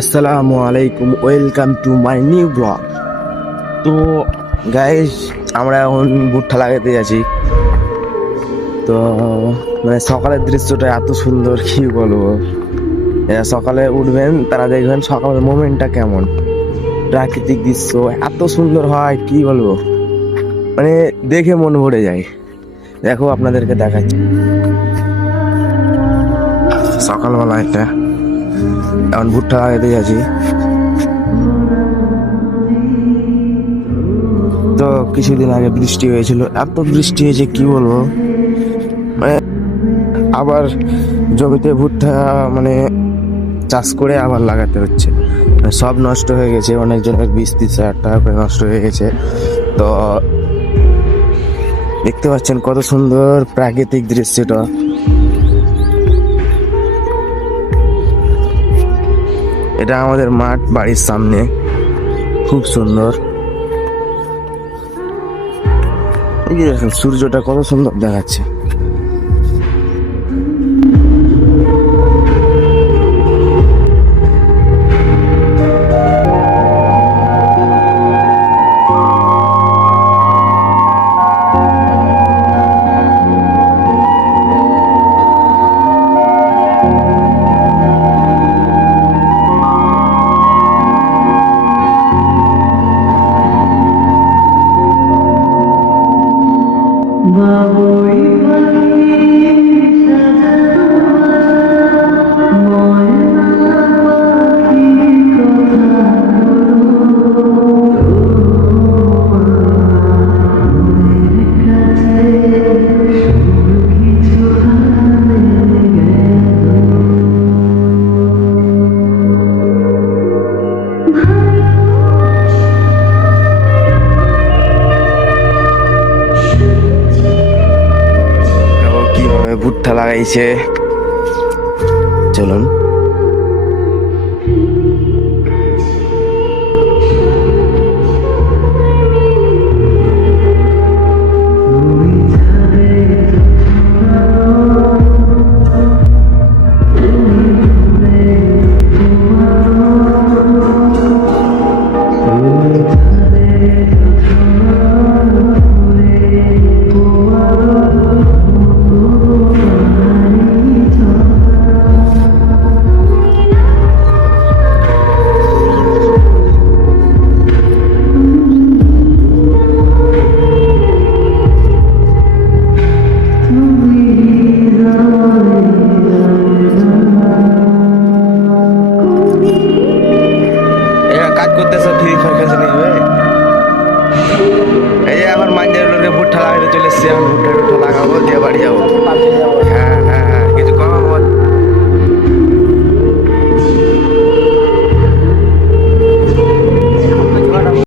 আসসালামু আলাইকুম, welcome to my new blog. তো গাইস, আমরা এখন ভুট্টা লাগাতে যাচ্ছি। তো মানে সকালের দৃশ্যটা এত সুন্দর, কি বলবো। সকালে উঠবেন, তারা দেখবেন সকালের মোমেন্টটা কেমন, প্রাকৃতিক দৃশ্য এত সুন্দর হয়, কি বলবো। মানে দেখে মন ভরে যায়। দেখো, আপনাদেরকে দেখাচ্ছি সকালবেলা এটা এখন ভুট্টা লাগাতে যাচ্ছি। তো কিছুদিন আগে বৃষ্টি হয়েছিল, এত বৃষ্টি হয়েছে কি বলবো। মানে আবার জমিতে ভুট্টা মানে চাষ করে আবার লাগাতে হচ্ছে। সব নষ্ট হয়ে গেছে, অনেকজনের 20-30 হাজার টাকা করে নষ্ট হয়ে গেছে। তো দেখতে পাচ্ছেন কত সুন্দর প্রাকৃতিক দৃশ্যটা। এটা আমাদের মাঠ, বাড়ির সামনে, খুব সুন্দর। এই যে দেখেন সূর্যটা কত সুন্দর দেখাচ্ছে। কিভাবে ভুট্টা লাগাইছে চলুন। কাজ করতেছে, ঠিক কাছে নিবে। এই যে এখন মাঞ্জের লোকে ভুট্টা লাগাতে চলে এসছি, এখন ভুট্টা লাগাবো, দিয়ে বাড়ি যাবো।